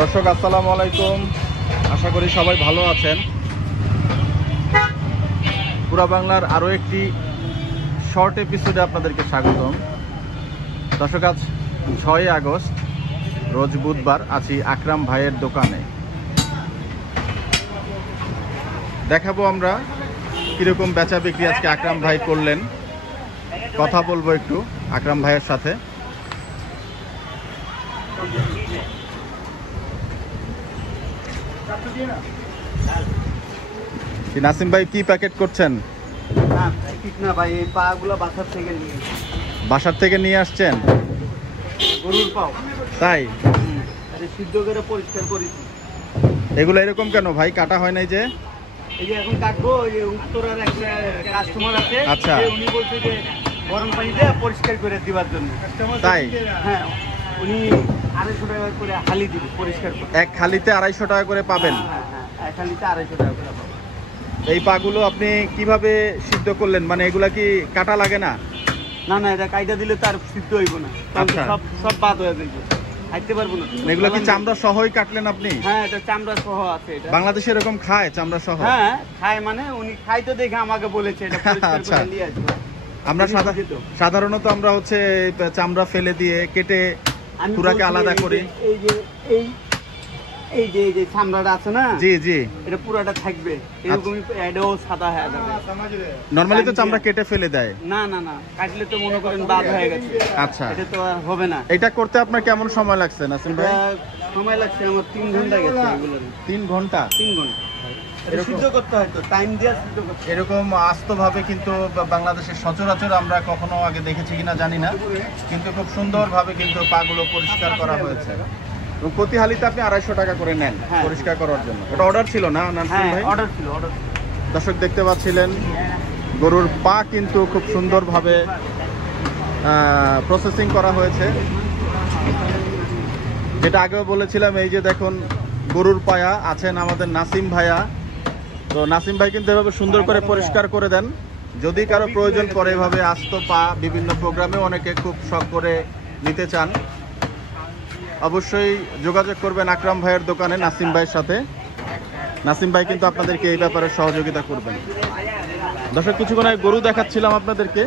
দর্শক আসসালামু আলাইকুম, আশা করি সবাই ভালো আছেন। পুরা বাংলার আরও একটি শর্ট এপিসোডে আপনাদেরকে স্বাগতম। দর্শক, আজ 6 আগস্ট, রোজ বুধবার, আছি আকরাম ভাইয়ের দোকানে। দেখাবো আমরা কীরকম বেচা বিক্রি আজকে আকরাম ভাই করলেন, কথা বলবো একটু আকরাম ভাইয়ের সাথে। নাসিম ভাই কি প্যাকেট করছেন? না ভাই, এই পাগুলো বাসার থেকে নিয়ে আসছেন? গরুর পাও। তাই? সিদ্ধ করে পরিষ্কার করেছি। এগুলো এরকম কেন ভাই, কাটা হয় নাই যে? এই যে এখন কাটবো, ওই যে উত্তরার একটা কাস্টমার আছে, আচ্ছা, উনি বলছে যে গরম পানি দিয়ে পরিষ্কার করে দিবার জন্য। তাই? হ্যাঁ, উনি 250 টাকা করে হালি দিবে পরিষ্কার করে। এক খালিতে 250 টাকা করে পাবেন? হ্যাঁ, এক হালিতে 250 টাকা করে পাবেন। এই পাগুলো আপনি কিভাবে সিদ্ধ করলেন? মানে এগুলা কি কাটা লাগে না? না না, এটা কাইটা দিলে তার সিদ্ধ হইব না, আচ্ছা, সব সব বাদ হয়ে যাবে, খাইতে পারবো না। এগুলো কি চামড়া সহই কাটলেন আপনি? হ্যাঁ, এটা চামড়া সহ আছে। এটা বাংলাদেশে এরকম খায় চামড়া সহ? হ্যাঁ খায়, মানে উনি খাইতে দেখে আমাকে বলেছে এটা পরিষ্কার আচ্ছা। করে নিয়ে আসবে। আমরা সাধারণত আমরা হচ্ছে চামড়া ফেলে দিয়ে কেটে আমি পুরাকে বলছি, আলাদা করি। এই যে এই যে চামড়াটা আছে না, জি জি, এটা পুরাটা থাকবে এরকমই, এটাও সাদা হয়ে যাবে। নরমালি তো চামড়া কেটে ফেলে দেয়। না না না, কাটলে তো মনে করেন বাদ হয়ে গেছে। আচ্ছা, এটা তো আর হবে না। এটা করতে আপনার কেমন সময় লাগছে নাসিম ভাই? এটা সময় লাগছে আমার 3 ঘন্টা গেছে এগুলো। 3 ঘন্টা? 3 ঘন্টা সিদ্ধ করতে হয়, তো টাইম দিয়ে সিদ্ধ করতে। এরকম আস্তভাবে কিন্তু বাংলাদেশের সচরাচর আমরা কখনো আগে দেখেছি কিনা জানি না, কিন্তু খুব সুন্দরভাবে কিন্তু পাগুলো পরিষ্কার করা হয়েছে। এবং প্রতি হালিতে আপনি 250 টাকা করে নেন পরিষ্কার করার জন্য। এটা অর্ডার ছিল না নাসিম ভাই? অর্ডার ছিল। দর্শক দেখতে পাচ্ছিলেন গরুর পা কিন্তু খুব সুন্দরভাবে প্রসেসিং করা হয়েছে। যেটা আগেও বলেছিলাম, এই যে দেখুন গরুর পায়া আছেন আমাদের নাসিম ভাইয়া। তো নাসিম ভাই কিন্তু এভাবে সুন্দর করে পরিষ্কার করে দেন। যদি কারো প্রয়োজন পড়ে এভাবে আস্ত পা বিভিন্ন প্রোগ্রামে অনেকে খুব শখ করে নিতে চান, অবশ্যই যোগাযোগ করবেন আকরাম ভাইয়ের দোকানে নাসিম ভাইয়ের সাথে। নাসিম ভাই কিন্তু আপনাদেরকে এই ব্যাপারে সহযোগিতা করবেন। দর্শক, কিছুক্ষণ আগে গরু দেখাচ্ছিলাম আপনাদেরকে।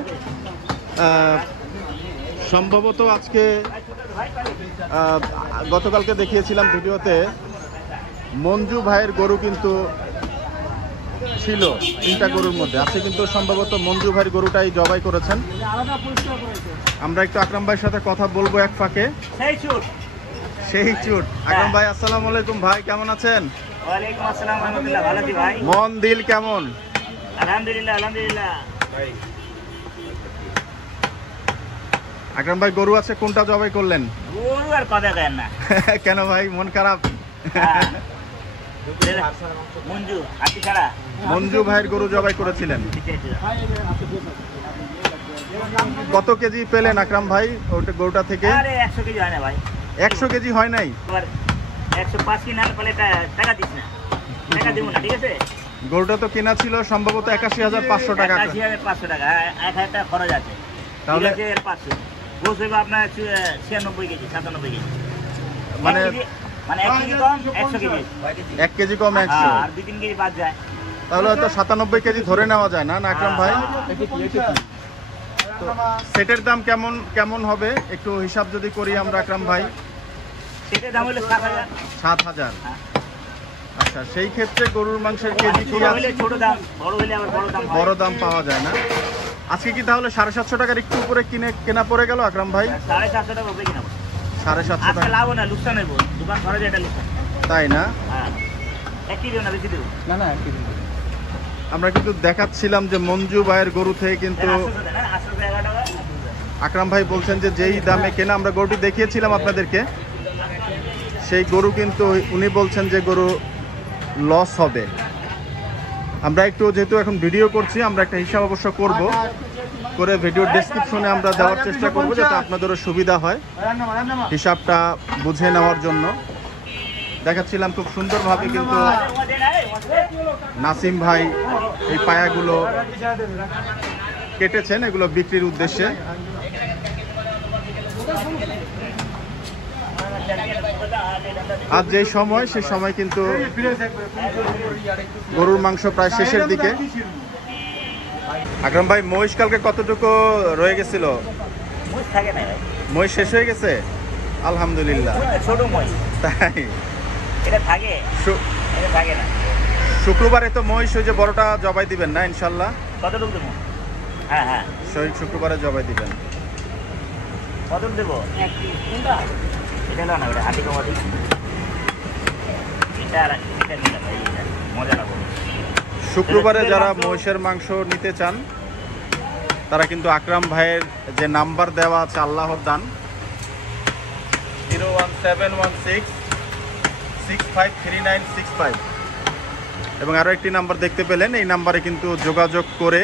সম্ভবত আজকে গতকালকে দেখিয়েছিলাম ভিডিওতে, মঞ্জু ভাইয়ের গরু কিন্তু ছিল 3টা গরুর মধ্যে। আজকে কিন্তু সম্ভবত মঞ্জু ভাইয়ের গরুটাই জবাই করেছেন। আমরা একটু আকরাম ভাইয়ের সাথে কথা বলবো এক ফাঁকে। সেই চুট। আকরাম ভাই আসসালামু আলাইকুম, ভাই কেমন আছেন? ওয়ালাইকুম আসসালাম, আলহামদুলিল্লাহ ভালো আছি ভাই। মন দিল কেমন? আলহামদুলিল্লাহ আলহামদুলিল্লাহ। আকরাম ভাই গরু আছে, কোনটা জবাই করলেন? গরু আর কথা কেন না। কেন ভাই, মন খারাপ? মঞ্জু আপনি ছাড়া মঞ্জু ভাইয়ের গরু জবাই করেছিলেন। কত কেজি পেলেন আকরাম ভাই ওটা গরুটা থেকে? আরে 100 কেজি হয় না ভাই। 100 কেজি হয় নাই? 105 কেজি না পেলে টাকা দিস না, টাকা দেব না, ঠিক আছে? গরুটা তো কেনা ছিল সম্ভবত 81,500 টাকা। 81,500 টাকা, 1000 টাকা খরচ আছে। তাহলে এর 500 গোস হবে আপনার 96 কেজি 97 কেজি, মানে 1 কেজি কম 100 কেজি, 1 কেজি কম 100, আর 2-3 কেজি বাদ যায়। তাহলে হয়তো 97 কেজি ধরে নেওয়া যায় না আকরাম ভাই? তো সেটের দাম কেমন হবে একটু হিসাব যদি করি আমরা আকরাম ভাই? সেটার দাম হলো 7,000। 7,000? আচ্ছা, সেই ক্ষেত্রে গরুর মাংসের কেজি কি আছে? ছোট দাম, বড় হলে আবার বড় দাম পাওয়া যায় না। আজকে কি তাহলে 750 টাকার একটু উপরে কেনা পড়ে গেল আকরাম ভাই? 750 টাকা হবে কিনা? 750 আজকে টাকা লাভ না, লোকসান হইব, দোকান খরচ এটা লোকসান। তাই না? হ্যাঁ, একই দেব না, বেশি দেব না। না একই দেব। আমরা কিন্তু দেখাচ্ছিলাম যে মঞ্জু ভাইয়ের গরু থেকে কিন্তু আকরাম ভাই বলছেন যে যেই দামে কেনা, আমরা গরুটি দেখিয়েছিলাম আপনাদেরকে, সেই গরু কিন্তু উনি বলছেন যে গরু লস হবে। আমরা একটু যেহেতু এখন ভিডিও করছি, আমরা একটা হিসাব অবশ্য করব, করে ভিডিওর ডেসক্রিপশনে আমরা দেওয়ার চেষ্টা করব যাতে আপনাদেরও সুবিধা হয় হিসাবটা বুঝে নেওয়ার জন্য। দেখাচ্ছিলাম খুব সুন্দরভাবে কিন্তু নাসিম ভাই এই পায়াগুলো কেটেছেন, এগুলো বিক্রির উদ্দেশ্যে। আর যেই সময় সেই সময় কিন্তু গরুর মাংস প্রায় শেষের দিকে। আকরাম ভাই, মহিষ কালকে কতটুকু রয়ে গেছিল? মহিষ থাকে না ভাই, মহিষ শেষ হয়ে গেছে আলহামদুলিল্লাহ। ছোট মহিষ, তাই এটা থাকে, এটা থাকে না। শুক্রবারে তো মহিষ ওই যে বড়টা জবাই দিবেন না ইনশাল্লাহ? কতটুকু দেবো? হ্যাঁ হ্যাঁ, সেই শুক্রবারে জবাই দিবেন। কতটুকু দেবো? এটা না না, ওটা হাতি কমাটি, এটা আর এটা নিলাম, এইটা মজা লাগবে। শুক্রবারে যারা মহিষের মাংস নিতে চান তারা কিন্তু আকরাম ভাইয়ের যে নাম্বার দেওয়া আছে আল্লাহর দান 01716653965 এবং আরও একটি নাম্বার দেখতে পেলেন, এই নাম্বারে কিন্তু যোগাযোগ করে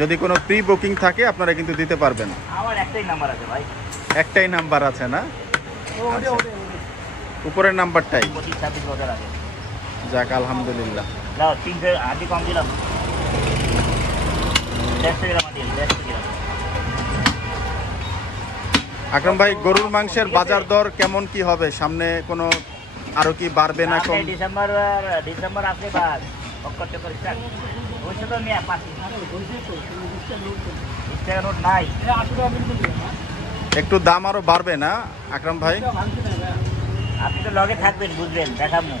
যদি কোনো প্রি বুকিং থাকে আপনারা কিন্তু দিতে পারবেন। আমার একটাই নাম্বার আছে ভাই। একটাই নাম্বার আছে না? আচ্ছা। উপরের নাম্বারটাই? 25-26 বছর আগে। যাক আলহামদুলিল্লাহ। দাও 300 হাতি কম দিলাম, 150 গ্রাম দিলাম, 150 গ্রাম। আকরাম ভাই, গরুর মাংসের বাজার দর কেমন কি হবে সামনে? কোনো আরো কি বাড়বে না কম? ডিসেম্বর আসলে বাদ অক্কর চক্কর স্টার্ট ওইসব তো নিয়ে পাচ্ছি 20 টাকা নোট নাই। একটু দাম আরো বাড়বে না আকরাম ভাই? আপনি তো লগে থাকবেন, বুঝবেন, দেখাবো।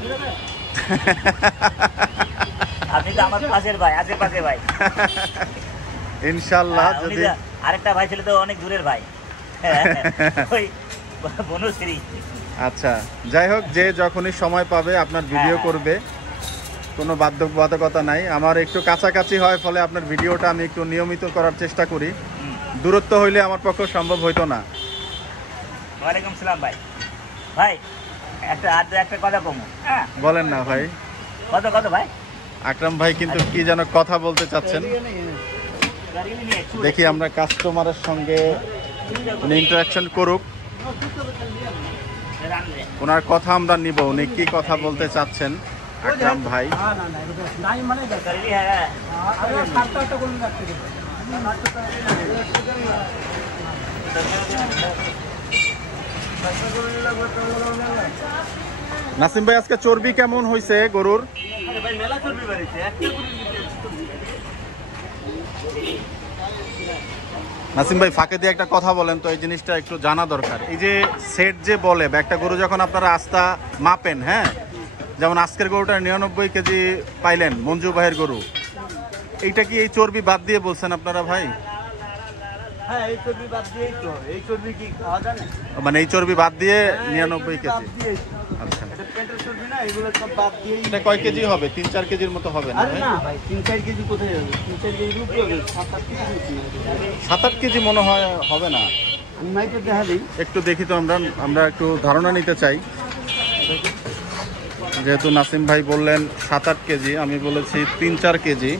আপনি তো আমার পাশের ভাই, আশেপাশে ভাই। ইনশাআল্লাহ। উনি যদি তো আরেকটা ভাই ছিল তো অনেক দূরের ভাই, ওই বনশ্রী। আচ্ছা, যাই হোক, যে যখনই সময় পাবে আপনার ভিডিও করবে, কোনো বাধ্যবাধকতা নাই। আমার একটু কাছাকাছি হয় ফলে আপনার ভিডিওটা আমি একটু নিয়মিত করার চেষ্টা করি। দূরত্ব হইলে আমার পক্ষে সম্ভব হইতো না। ওয়ালাইকুম সালাম ভাই। ভাই একটা কথা কমু, হ্যাঁ বলেন না ভাই। কত কত ভাই? আকরাম ভাই কিন্তু কি যেন কথা বলতে চাচ্ছেন, দেখি আমরা কাস্টমারের সঙ্গে ইন্টারাকশন করুক, ওনার কথা আমরা নিব। উনি কি কথা বলতে চাচ্ছেন আকরাম ভাই? নাসিম ভাই, আজকে চর্বি কেমন হয়েছে গরুর? নাসিম ভাই, ফাঁকে দিয়ে একটা কথা বলেন তো, এই জিনিসটা একটু জানা দরকার। এই যে সেট যে বলে একটা গরু যখন আপনারা আস্থা মাপেন, হ্যাঁ, যেমন আজকের গরুটা 99 কেজি পাইলেন মঞ্জু ভাইয়ের গরু, এইটা কি এই চর্বি বাদ দিয়ে বলছেন আপনারা ভাই? হ্যাঁ, এই চর্বি বাদ দিয়েই তো। এই চর্বি কি খাওয়া যায় না? মানে এই চর্বি বাদ দিয়ে 99 কেজি? আচ্ছা, এটা পেটের চর্বি না, এগুলো সব বাদ দিয়েই। এটা কয় কেজি হবে? 3-4 কেজির মতো হবে না আরে ভাই? না ভাই, 3-4 কেজি কোথায় যাবে? 3-4 কেজি রুটি হবে, 7-8 কেজি রুটি হবে। 7-8 কেজি মনে হয় হবে না। আমি মাইকে দেখা দিই। একটু দেখি তো, আমরা একটু ধারণা নিতে চাই। যেহেতু নাসিম ভাই বললেন 7-8 কেজি, আমি বলেছি 3-4 কেজি।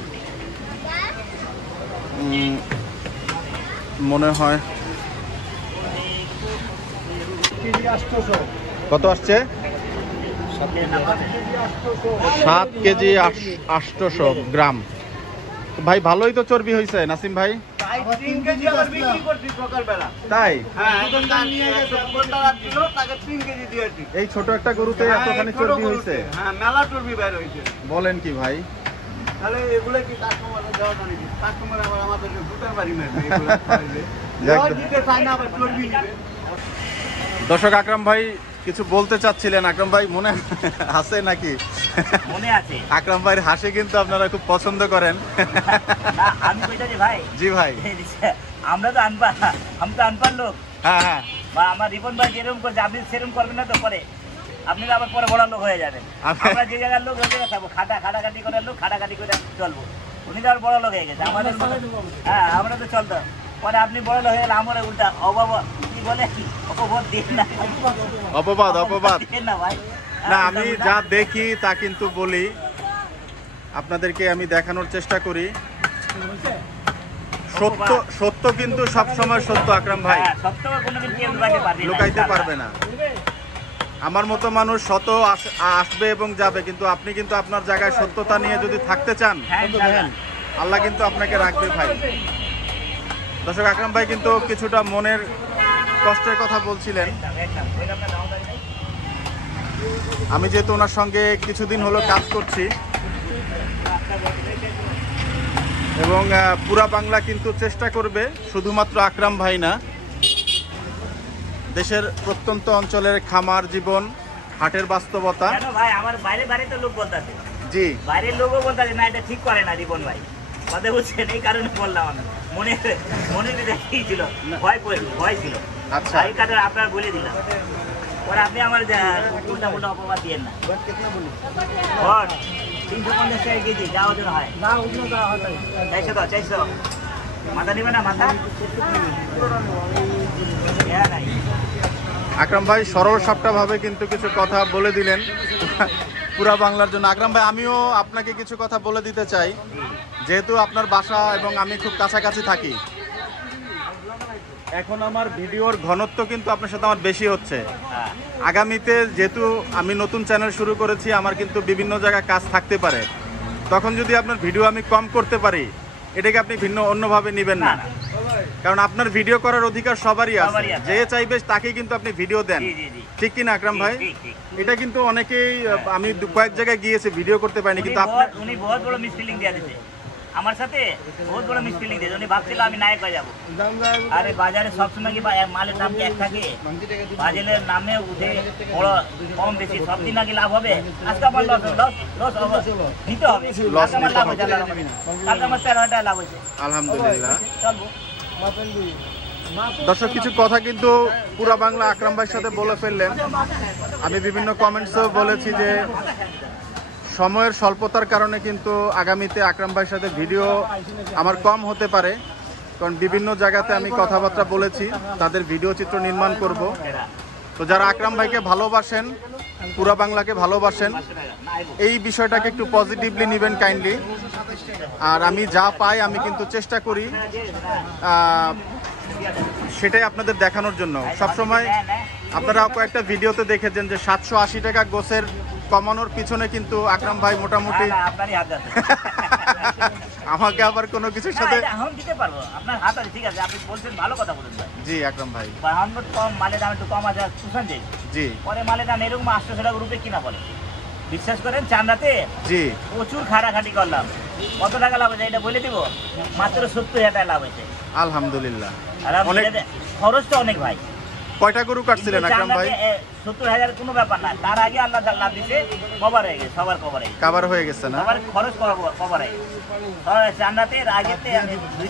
মনে হয় কত আসছে? 7 কেজি 800 গ্রাম। ভাই ভালোই তো চর্বি হয়েছে নাসিম ভাই। 3 কেজি আবার বিক্রি করছি সকালবেলা। তাই? হ্যাঁ, দোকানদার নিয়ে গেছে, দোকানদার দিল, তাকে 3 কেজি দিয়েছি। এই ছোট একটা গরুতে এতখানি চর্বি হয়েছে? হ্যাঁ, মেলা চর্বি বের হয়েছে। বলেন কি ভাই? তাহলে এগুলো কি কাস্টমাররা দেওয়া জানি? কাস্টমার আবার আমাদেরকে দুটার বাড়ি মারবে, এগুলো খাইলে। যাক। দিতে চায় না, আবার চর্বি নিবে। দর্শক, আকরাম ভাই কিছু বলতে চাচ্ছিলেন। আকরাম ভাই মনে আছে নাকি? মনে আছে। আকরাম ভাইয়ের হাসি কিন্তু আপনারা খুব পছন্দ করেন। না, আমি কইতাছি ভাই, জি ভাই। আমরা তো আনপার লোক। হ্যাঁ হ্যাঁ, বা আমার রিপন ভাই যেরকম করছে, আপনি সেরকম করবেন না তো পরে। আপনি তো আবার পরে বড় লোক হয়ে যাবেন। আমরা যে জায়গার লোক ওই জায়গায় থাকবো, খাটাখাটি করে লোক, খাটাখাটি করে চলবো। উনি তো আর বড় লোক হয়ে গেছে আমাদের। হ্যাঁ, আমরা তো চলতো। পরে আপনি বড় লোক হয়ে গেলে আমার উল্টা অভাব কি বলে, অপবাদ দিন না। অপবাদ দিন না ভাই। না, আমি যা দেখি তা কিন্তু বলি, আপনাদেরকে আমি দেখানোর চেষ্টা করি। সত্য কিন্তু সবসময় সত্য আকরাম ভাই, সত্য কোনোদিন কেউ লুকাইতে পারবে না। লুকাইতে পারবে না। আমার মতো মানুষ শত আসবে এবং যাবে, কিন্তু আপনি কিন্তু আপনার জায়গায় সত্যতা নিয়ে যদি থাকতে চান, আল্লাহ কিন্তু আপনাকে রাখবে ভাই। দর্শক, আকরাম ভাই কিন্তু কিছুটা মনের কষ্টের কথা বলছিলেন। আমি যেহেতু ওনার সঙ্গে কিছুদিন হলো কাজ করছি এবং পুরা বাংলা কিন্তু চেষ্টা করবে, শুধুমাত্র আকরাম ভাই না, দেশের প্রত্যন্ত অঞ্চলের খামার জীবন, হাটের বাস্তবতা। কেন ভাই আমার বাইরে বাইরে তো লোক বলতেছে, জি বাইরের লোকও বলতেছে না এটা ঠিক করে না রিপন ভাই, কথা বুঝছেন, এই কারণে বললাম আমি। মনে মনে দেখিয়েছিল, ভয় ছিল। আচ্ছা। এই কারণে আপনার বলে দিলাম, পরে আপনি আমার উল্টা উল্টা অপবাদ দিয়েন না। ঘর 350 টাকা কেজি, যা ওজন হয়। 400 দাও, 400। মাথা নিবে না মাথা? হ্যাঁ নাই। আকরাম ভাই সরল সাপটাভাবে কিন্তু কিছু কথা বলে দিলেন পুরা বাংলার জন্য। আকরাম ভাই, আমিও আপনাকে কিছু কথা বলে দিতে চাই, যেহেতু আপনার বাসা এবং আমি খুব কাছাকাছি থাকি। এখন আমার ভিডিওর ঘনত্ব কিন্তু আপনার সাথে আমার বেশি হচ্ছে। হ্যাঁ। আগামীতে যেহেতু আমি নতুন চ্যানেল শুরু করেছি, আমার কিন্তু বিভিন্ন জায়গায় কাজ থাকতে পারে, তখন যদি আপনার ভিডিও আমি কম করতে পারি, এটাকে আপনি ভিন্ন অন্যভাবে নেবেন না, কারণ আপনার ভিডিও করার অধিকার সবারই আছে, যে চাইবে তাকেই কিন্তু আপনি ভিডিও দেন, জি, জি, জি। ঠিক কিনা আকরাম ভাই? ঠিক, ঠিক। এটা কিন্তু অনেকেই, আমি কয়েক জায়গায় গিয়েছি ভিডিও করতে পারিনি, কিন্তু আপনার উনি বহুত বড় মিসফিলিং দিয়ে দিতে আমার সাথে, বহুত বড় মিসফিলিং দিয়েছে। উনি ভাবছিল আমি নায়ক হয়ে যাবো। আরে বাজারে সবসময় কি মালের দাম কি এক থাকে? বাজারের নামে উঠে বড় কম বেশি সব দিন নাকি লাভ হবে? আজকে আমার লস নিতে হবে, লস আজকে আমার নিতে লাভ হবে। হয়েছে, কালকে আমার 13 টাকা লাভ হয়েছে, আলহামদুলিল্লাহ। চলবো। দর্শক, কিছু কথা কিন্তু পুরা বাংলা আকরাম ভাইয়ের সাথে বলে ফেললেন। আমি বিভিন্ন কমেন্টসেও বলেছি যে সময়ের স্বল্পতার কারণে কিন্তু আগামীতে আকরাম ভাইয়ের সাথে ভিডিও আমার কম হতে পারে, কারণ বিভিন্ন জায়গাতে আমি কথাবার্তা বলেছি, তাদের ভিডিও চিত্র নির্মাণ করব। তো যারা আকরাম ভাইকে ভালোবাসেন, পুরা বাংলাকে ভালোবাসেন, এই বিষয়টাকে একটু পজিটিভলি নেবেন কাইন্ডলি। আর আমি যা পাই আমি কিন্তু চেষ্টা করি সেটাই আপনাদের দেখানোর জন্য। সবসময় আপনারা কয়েকটা ভিডিওতে দেখেছেন যে 780 টাকা গোছের কমানোর পিছনে কিন্তু আকরাম ভাই মোটামুটি আপনারই হাত আছে। আমাকে আবার কোনো কিছুর সাথে এখন দিতে পারবো, আপনার হাত আছে, ঠিক আছে, আপনি বলছেন, ভালো কথা বলেন ভাই। জি আকরাম ভাই, কম মালের দাম একটু কম আছে, শুনছেন যে জি পরে মালের দাম এরকম 800 টাকা রূপে কিনা বলে। বিশ্বাস করেন, চান্দাতে জি প্রচুর খাটাখাটি করলাম, কত টাকা লাভ হয়েছে এটা বলে দিব, মাত্র 70,000 টাকা লাভ হয়েছে। আলহামদুলিল্লাহ। আর অনেক খরচটা অনেক ভাই। কয়টা গরু কাটছিলেন আকরাম ভাই? 70,000 কোনো ব্যাপার না, তার আগে আল্লাহ লাভ দিছে, কভার হয়ে গেছে, সবার কভার হয়ে গেছে, কাভার হয়ে গেছে না? সবার খরচ কভার হয়ে গেছে। চান্দাতে আগেতে আমি 2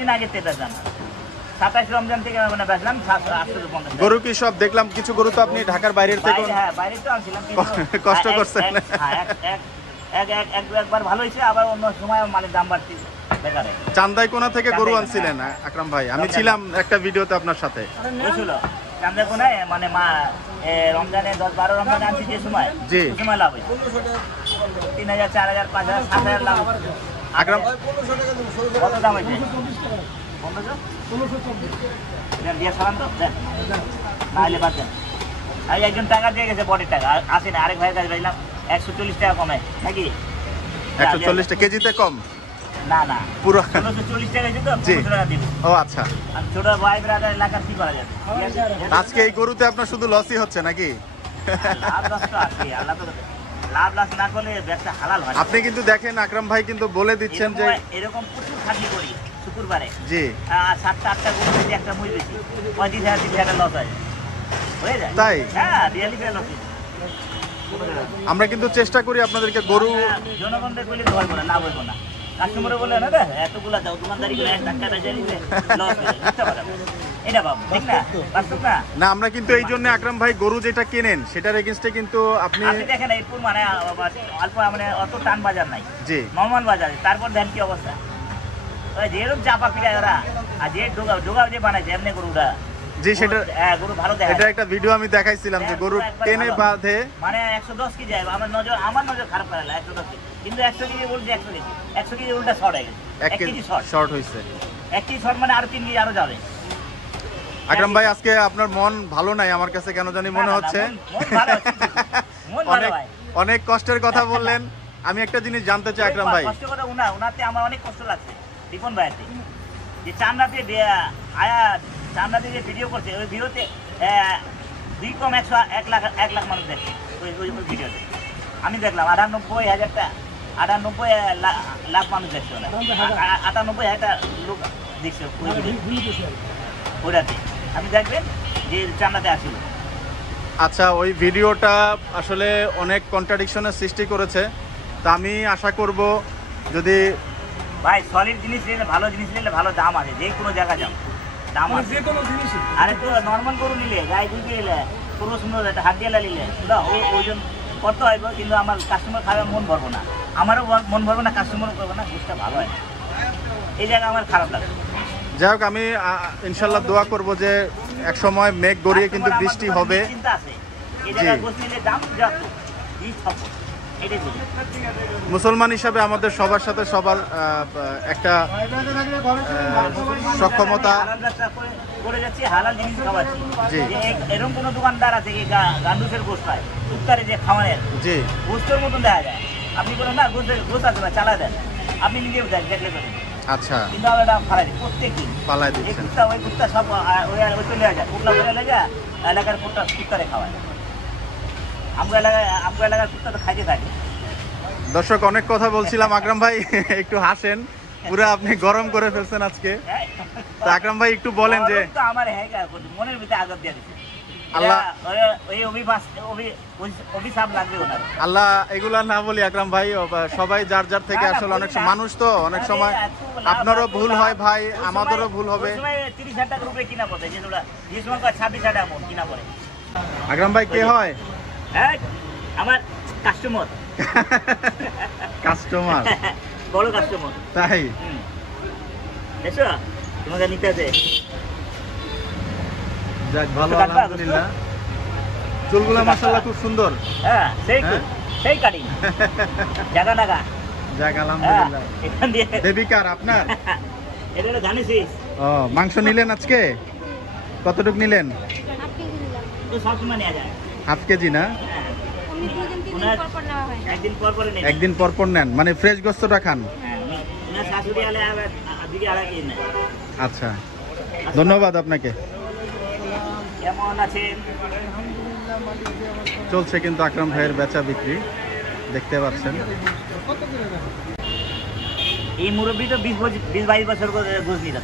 দিন আগে তেটা জানা 27 রমজান থেকে মানে বেচলাম 850। গরু কি সব দেখলাম, কিছু গরু তো আপনি ঢাকার বাইরের থেকে হ্যাঁ বাইরে তো আনছিলাম, কষ্ট করছেন। একবার ভালো হয়েছে, আবার অন্য সময় মালের দাম বাড়ছে বেকারে। চান্দাইকোনা থেকে গরু আনছিলেন আকরাম ভাই? আমি ছিলাম একটা ভিডিওতে আপনার সাথে। বুঝছিল চান্দাকোনায় মানে মা রমজানে 10-12 রমজানে আনছি যে সময়, জি। ওই সময় লাভ হয়েছে 3,000 4,000 5,000 7,000 লাভ। আকরাম কত দাম হয়েছে? 1500 দিয়ে সালাম তো দেন, না হলে বাদ দেন। আমি একজন টাকা দিয়ে গেছে, বডির টাকা আসে না, আরেক ভাইয়ের কাছে পাইলাম 140 টাকা কমে নাকি 140 টাকা কেজিতে কম? না না পুরো 140 টাকা হয়েছে তো, জি। 1500 টাকা দিব। ও আচ্ছা। আর ছোট ভাই ব্রাদার এলাকার কি করা যাবে? আজকে এই গরুতে আপনার শুধু লসই হচ্ছে নাকি? লাভ লস তো আছে, আল্লাহ তো লাভ লস না করলে ব্যবসা হালাল হয় না। আপনি কিন্তু দেখেন আকরাম ভাই কিন্তু বলে দিচ্ছেন যে এরকম প্রচুর খাটনি করি শুক্রবারে, জি 7টা-8টা গরু যদি একটা মুই বেশি 35,000 লস হয়ে যায়। তাই? হ্যাঁ, রিয়ালি লস। আমরা কিন্তু চেষ্টা করি আপনাদেরকে গরু জনগণদের করলে তো হইব না, লাভ হইব না। কাস্টমারে বলে না রে এতগুলা দাও, দোকানদারি করে 1 টাকা বেচে নিতে লস হয়ে যায়। এটা বাবু ঠিক না, বাস্তব না। না, আমরা কিন্তু এই জন্য আকরাম ভাই গরু যেটা কেনেন সেটার এগেইনস্টে কিন্তু আপনি দেখেন এরপর মানে অল্প মানে অত টান বাজার নাই, জি নর্মাল বাজারে। তারপর দেন কি অবস্থা, ওই যেরকম চাপা পিড়ায় ওরা, আর যে ডোগা যে বানাইছে এমনি গরুটা, জি সেটা গরু ভালো দেখায়। এটা একটা ভিডিও আমি দেখাইছিলাম যে গরু টেনে বাঁধে মানে 110 কেজি যায়, আমার নজর খারাপ করে না 110 কেজি, কিন্তু 100 কেজি বলছে 100 কেজি উল্টা শর্ট হয়ে গেছে, 1 কেজি শর্ট হয়েছে। 1 কেজি শর্ট মানে আরো 3 কেজি আরো যাবে। আকরাম ভাই, আজকে আপনার মন ভালো নাই আমার কাছে কেন জানি মনে হচ্ছে। অনেক কষ্টের কথা বললেন। আমি একটা জিনিস জানতে চাই আকরাম ভাই, কষ্ট করে উনাতে আমার অনেক কষ্ট লাগছে রিপন ভাইতে, যে চান্দাতে আয়া চান্দাতে যে ভিডিও করছে, ওই ভিডিওতে দুই কম 1 লাখ মানুষ দেখছে ওই ভিডিওতে। আমি দেখলাম 98 লাখ মানুষ দেখছে, 98,000 লোক দেখছে ওই ভিডিও ওটাতে। আপনি দেখবেন যে জান্নাতে আসিল। আচ্ছা, ওই ভিডিওটা আসলে অনেক কন্ট্রাডিকশনের সৃষ্টি করেছে। তা আমি আশা করব যদি ভাই সলিড জিনিস নিলে, ভালো জিনিস নিলে ভালো দাম আছে, যে কোনো জায়গা যাও দাম আছে। যে কোনো জিনিসই আরে তো নর্মাল গরু নিলে, গায়ে দুধ নিলে, পুরো সুন্দর একটা হাড্ডিয়ালা নিলে ওটা ওজন করতে হয়, কিন্তু আমার কাস্টমার খাবে মন ভরবো না, আমারও মন ভরবো না, কাস্টমারও করবো না, জিনিসটা ভালো হয় না। এই জায়গা আমার খারাপ লাগে। যাই হোক, আমি ইনশাল্লাহ দোয়া করব যে এক সময় মেঘ গড়িয়ে কিন্তু বৃষ্টি হবে। চিন্তা আছে এই জায়গায় গোস নিলে দাম যত বীজ হবে, এটাই বলি। মুসলমান হিসাবে আমাদের সবার সাথে সবার একটা সক্ষমতা। হালাল ব্যবসা করে যাচ্ছি, হালাল জিনিস খাওয়াচ্ছি। জি। যে এরকম কোনো দোকানদার আছে কি গান্ডুসের গোস পায়, উত্তরে যে খাওয়ানের জি, গোস্তর মতন দেখা যায়। আপনি বলেন না গোস আছে না, চালা দেন, আপনি নিজেও দেখলে পাবেন। আচ্ছা, কিন্তু আমরা এটা ফালাই দিই প্রত্যেক দিন। পালাই এই দিচ্ছেন। কুত্তা ওই কুত্তা সব ওই চলে যায়, কুটলা করে লেগে এলাকার কুত্তারে খাওয়ায়। আমগো এলাকার কুত্তা তো খাইতে থাকে। দর্শক, অনেক কথা বলছিলাম, আকরাম ভাই একটু হাসেন, পুরো আপনি গরম করে ফেলছেন আজকে। তো আকরাম ভাই একটু বলেন যে গরম তো আমার মনের ভিতরে আঘাত দিয়ে দিচ্ছে। আল্লাহ ওই অভিশাপ লাগবে ওনার। আল্লাহ এগুলা না বলি আকরাম ভাই, সবাই যার যার থেকে আসলে অনেক মানুষ তো অনেক সময় আপনারও ভুল হয় ভাই, আমাদেরও ভুল হবে। 30,000 টাকার উপরে কিনা পড়ে, যেগুলো যে সময় 26,000 টাকা মন কিনা পড়ে। আকরাম ভাই কে হয়? হ্যাঁ, আমার কাস্টমার কাস্টমার, বড় কাস্টমার। তাই? এসো তোমাকে নিতে আছে। যাক, ভালো, কাটবা, আলহামদুলিল্লাহ। চুলগুলো মাশাআল্লাহ খুব সুন্দর। হ্যাঁ, হ্যাঁ? সেই কাটিং জায়গা নাগা। যাক, হ্যাঁ, আলহামদুলিল্লাহ। এখান দিয়ে দেবিকার আপনার? এটা হলো জানিসিস ও, মাংস নিলেন আজকে? কতটুক নিলেন? তো সবসময় নেওয়া যায়। হাফ কেজি না? হ্যাঁ, উনি 2 দিন 3 দিন পর পর নেওয়া হয়। একদিন পর পরে নেয়। একদিন পর পর নেন, মানে ফ্রেশ গোস্তটা খান? হ্যাঁ, উনার শাশুড়ি আলে আবার দিকে আড়াই কেজি নেয়। আচ্ছা, ধন্যবাদ আপনাকে। কেমন আছেন? চলছে কিন্তু আকরাম ভাইয়ের বেচা বিক্রি, দেখতে পাচ্ছেন। এই মুরব্বী তো 20-22 বছর ঘুষ নিত।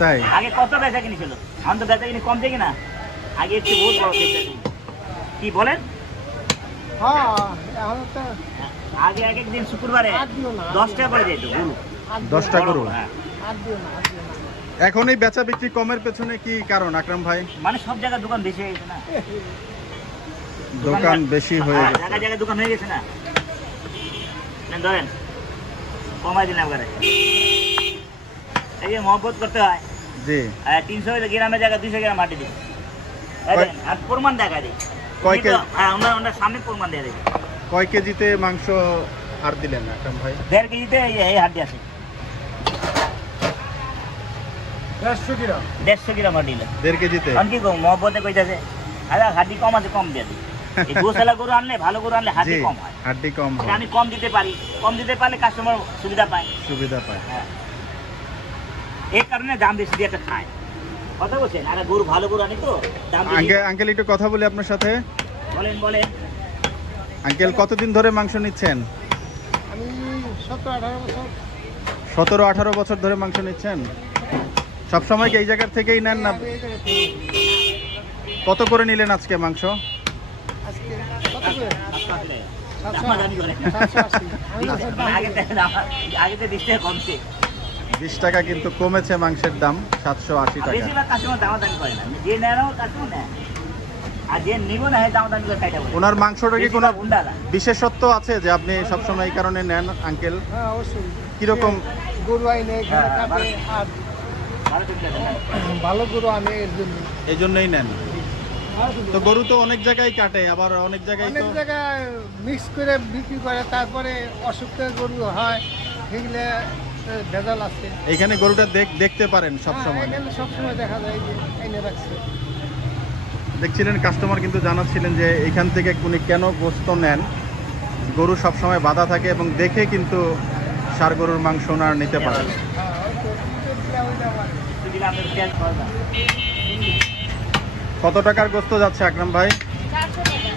তাই? আগে কত বেচা কিনি ছিল, এখন তো বেচা কিনি কম থেকে না, আগে একটু বহুত বড় বেচা কিনি। কি বলেন? আগে এক একদিন শুক্রবারে 10 টাকা করে যেত গরু। 10টা গরু? হ্যাঁ। এখন এই বেচা বিক্রি কমের পেছনে কি কারণ আকরাম ভাই? মানে সব জায়গায় দোকান বেশি হয়ে গেছে না, দোকান বেশি হয়ে গেছে। জায়গায় জায়গায় দোকান হয়ে গেছে না। নেন ধরেন, কমাই দিলাম করে। এই যে মহব্বত করতে হয়। জি। 300 গ্রামের জায়গায় 200 গ্রাম মাটি দিই, আর প্রমাণ দেখা দিই। কয় কেজি? হ্যাঁ, ওনার সামনে প্রমাণ দিয়ে দিই। কয় কেজিতে মাংস আর দিলেন আকরাম ভাই? 1.5 কেজিতে এই হাড্ডি আছে, 150 গ্রাম হাড্ডি। 1.5 কেজিতে? কি কম মহব্বতে কইতাছে, আরে হাড্ডি কম আছে, কম দিয়ে দিই। এই গোশালা গরু আনলে, ভালো গরু আনলে হাড্ডি জি, কম হয়। হাড্ডি কম হয়, আমি কম দিতে পারি, কম দিতে পারলে কাস্টমার সুবিধা পায়। সুবিধা পায়। হ্যাঁ, এই কারণে দাম বেশি দিয়ে একটা খায়। কথা বলছেন, আরে গরু ভালো গরু আনি তো দাম বেশি। আঙ্কেল একটু কথা বলি আপনার সাথে। বলেন। আঙ্কেল, কতদিন ধরে মাংস নিচ্ছেন? আমি 17-18 বছর। 17-18 বছর ধরে মাংস নিচ্ছেন? সবসময় কি এই জায়গার থেকেই নেন না? আমি এই জায়গায় থেকে। কত করে নিলেন আজকে মাংস? আজকে কত করে? আসলে 780 দামাদামি করে। 780 আমি বলছি, দাম আগে তো 20 টাকা কমছে। 20 টাকা কিন্তু কমেছে মাংসের দাম, 780 টাকা। বেশিরভাগ কাস্টমার দামাদামি করে না, যে নেয় না কাস্টমার নেয়, আর যে নিব না দামাদামি করে খাইতে বলে। ওনার মাংসটা কি কোনো গুন্ডারা বিশেষত্ব আছে যে আপনি সবসময় এই কারণে নেন আঙ্কেল? হ্যাঁ, অবশ্যই। কিরকম? গরু আইনে এখানে হ্যাঁ, কাটে, আর ভালো চলতে আছে না? ভালো গরু আনে এর জন্য। এই জন্যই নেন? তো গরু তো অনেক জায়গায় কাটে, আবার অনেক জায়গায় অনেক তো জায়গায় মিক্স করে বিক্রি করে, তারপরে অসুখের গরু হয়, সেগুলো ভেজাল আছে। এইখানে গরুটা দেখতে পারেন সব হ্যাঁ, সময়। এখানে সবসময় দেখা যায় যে এনে রাখছে। দেখছিলেন কাস্টমার কিন্তু জানাচ্ছিলেন যে এখান থেকে উনি কেন গোস্ত নেন। গরু সবসময় বাধা থাকে এবং দেখে কিন্তু ষাঁড় গরুর মাংস ওনারা নিতে পারেন। হ্যাঁ, ওই তো, ওইটা আমার। দিলে আপনার পেঁয়াজ পাওয়া যায়। কত টাকার গোস্ত যাচ্ছে আকরাম ভাই?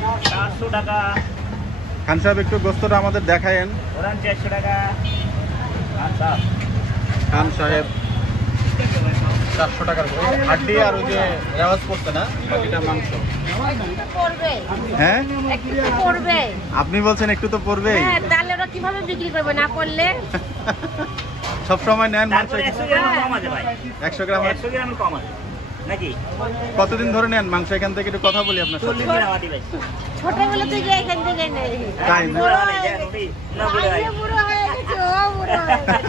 400 টাকা, খান সাহেব একটু গোস্তটা আমাদের দেখায়েন। ওরান 400 টাকা। আচ্ছা, খান সাহেব 400 টাকার হাড্ডি আর ওই যে রেওয়াজ করতে না বাকিটা মাংস। পড়বে, হ্যাঁ একটু তো পড়বে। আপনি বলছেন একটু তো পড়বেই। হ্যাঁ, তাহলে ওরা কিভাবে বিক্রি করবে না করলে? সব সময় নেন মাংস? তারপরে 100 গ্রাম কম আছে ভাই, 100 গ্রাম। 100 গ্রাম কম আছে নাকি? কতদিন ধরে নেন মাংস এখান থেকে? একটু কথা বলি আপনার সাথে। 40 গ্রাম আটি ভাই। ছোটবেলা থেকে এখান থেকে নেই। তাই না? বুড়ো হয়ে গেছে, না বুড়ো হয়ে আইয়ে গেছে। বুড়ো হয়ে গেছে, ও বুড়ো হয়ে গেছে।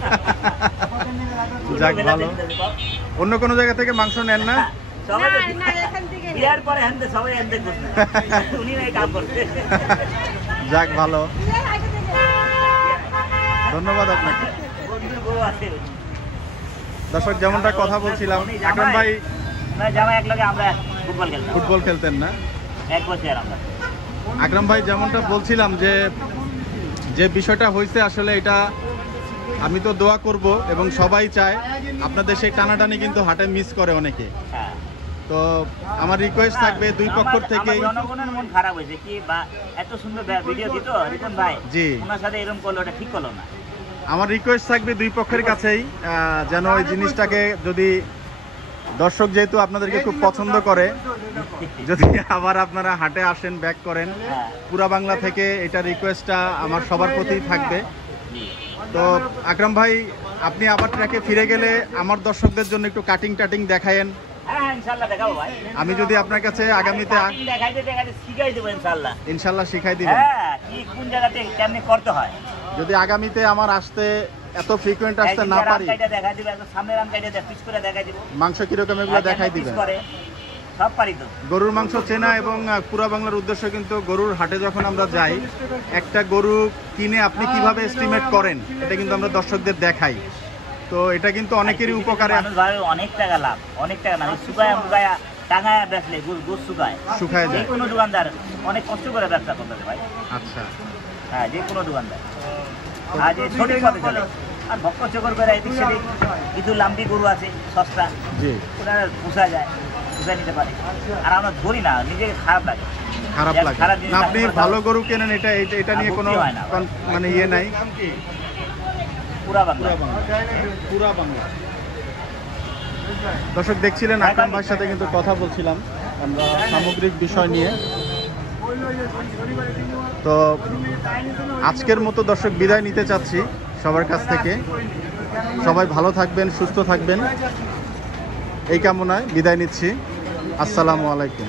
যাক ভালো। অন্য কোনো জায়গা থেকে মাংস নেন না? সবাই তো না, না, এখান থেকে নেই। বিয়ার পরে হ্যান্ডে সবাই হ্যান্ডে করছে, উনি নাই কাম করছে। যাক ভালো, বিয়ে আগে থেকে। ধন্যবাদ আপনাকে। বন্ধু বউ আছে। দর্শক যেমনটা কথা বলছিলাম, আকরাম ভাই না জামাই এক লগে আমরা ফুটবল খেলতাম, ফুটবল খেলতেন না? এক বছর আমরা। আকরাম ভাই যেমনটা বলছিলাম যে যে বিষয়টা হয়েছে আসলে এটা আমি তো দোয়া করব এবং সবাই চায়। আপনাদের সেই টানাটানি কিন্তু হাটে মিস করে অনেকে। হ্যাঁ, তো আমার রিকোয়েস্ট থাকবে দুই পক্ষ থেকেই। আমার জনগণের মন খারাপ হয়েছে কি বা এত সুন্দর ভিডিও দিত রিপন ভাই, জি। ওনার সাথে এরকম করলো, ওটা ঠিক করলো না। আমার রিকোয়েস্ট থাকবে দুই পক্ষের কাছেই যেন ওই জিনিসটাকে, যদি দর্শক যেহেতু আপনাদেরকে খুব পছন্দ করে, যদি আবার আপনারা হাটে আসেন, ব্যাক করেন হ্যাঁ, পুরা বাংলা থেকে, এটা রিকোয়েস্টটা আমার সবার প্রতিই থাকবে। জি। তো আকরাম ভাই আপনি আবার ট্র্যাকে ফিরে গেলে আমার দর্শকদের জন্য একটু কাটিং টাটিং দেখায়েন। হ্যাঁ, ইনশাআল্লাহ দেখাবো ভাই। আমি যদি আপনার কাছে আগামীতে দেখাইতে দেখাইতে শিখাই দেবো ইনশাআল্লাহ। ইনশাল্লাহ শিখাই দিবেন। হ্যাঁ, কি কোন জায়গাতে কেমনে করতে হয়। যদি আগামীতে আমার আসতে এত ফ্রিকোয়েন্ট আসতে একদিন না রাম পারি, কাইটা দেখাই দিবে, একদম সামনে রাম কাইটা পিস করে দেখাই দিব, মাংস কিরকম এগুলো দেখাই পিস দিবেন। করে সব পারি তো। গরুর মাংস চেনা এবং পুরা বাংলার উদ্দেশ্য কিন্তু গরুর হাটে যখন আমরা যাই, একটা গরু কিনে আপনি কিভাবে এস্টিমেট করেন এটা কিন্তু আমরা দর্শকদের দেখাই। তো এটা কিন্তু অনেকেরই উপকারে মানুষ ভাবে অনেক টাকা লাভ, অনেক টাকা না, শুকায়া মুগায়া টাঙায়া বেচলে গুড় শুকায়, শুকায় যে যায়। কোনো দোকানদার অনেক কষ্ট করে ব্যবসা করতেছে ভাই। আচ্ছা, হ্যাঁ, যে কোনো দোকানদার আর যে সঠিক পথে চলে। আর ভক্ত চকর করে এদিক সেদিক কিছু লাম্বি গরু আছে সস্তা, জি, ওরা পোষা যায়, পোষা নিতে পারে। আর আমরা ধরি না, নিজেকে খারাপ লাগে। খারাপ এক লাগে খারাপ জিনিস না। আপনি রাখতে ভালো পারবো। গরু কেনেন, এটা নিয়ে কোনো আপত্তি হয় না। মানে ইয়ে নাই। পুরা বাংলা। পুরা বাংলা। দর্শক দেখছিলেন আকরাম ভাইয়ের সাথে কিন্তু কথা বলছিলাম আমরা সামগ্রিক বিষয় নিয়ে। তো আজকের মতো দর্শক বিদায় নিতে চাচ্ছি সবার কাছ থেকে। সবাই ভালো থাকবেন, সুস্থ থাকবেন, এই কামনায় বিদায় নিচ্ছি। আসসালামু আলাইকুম।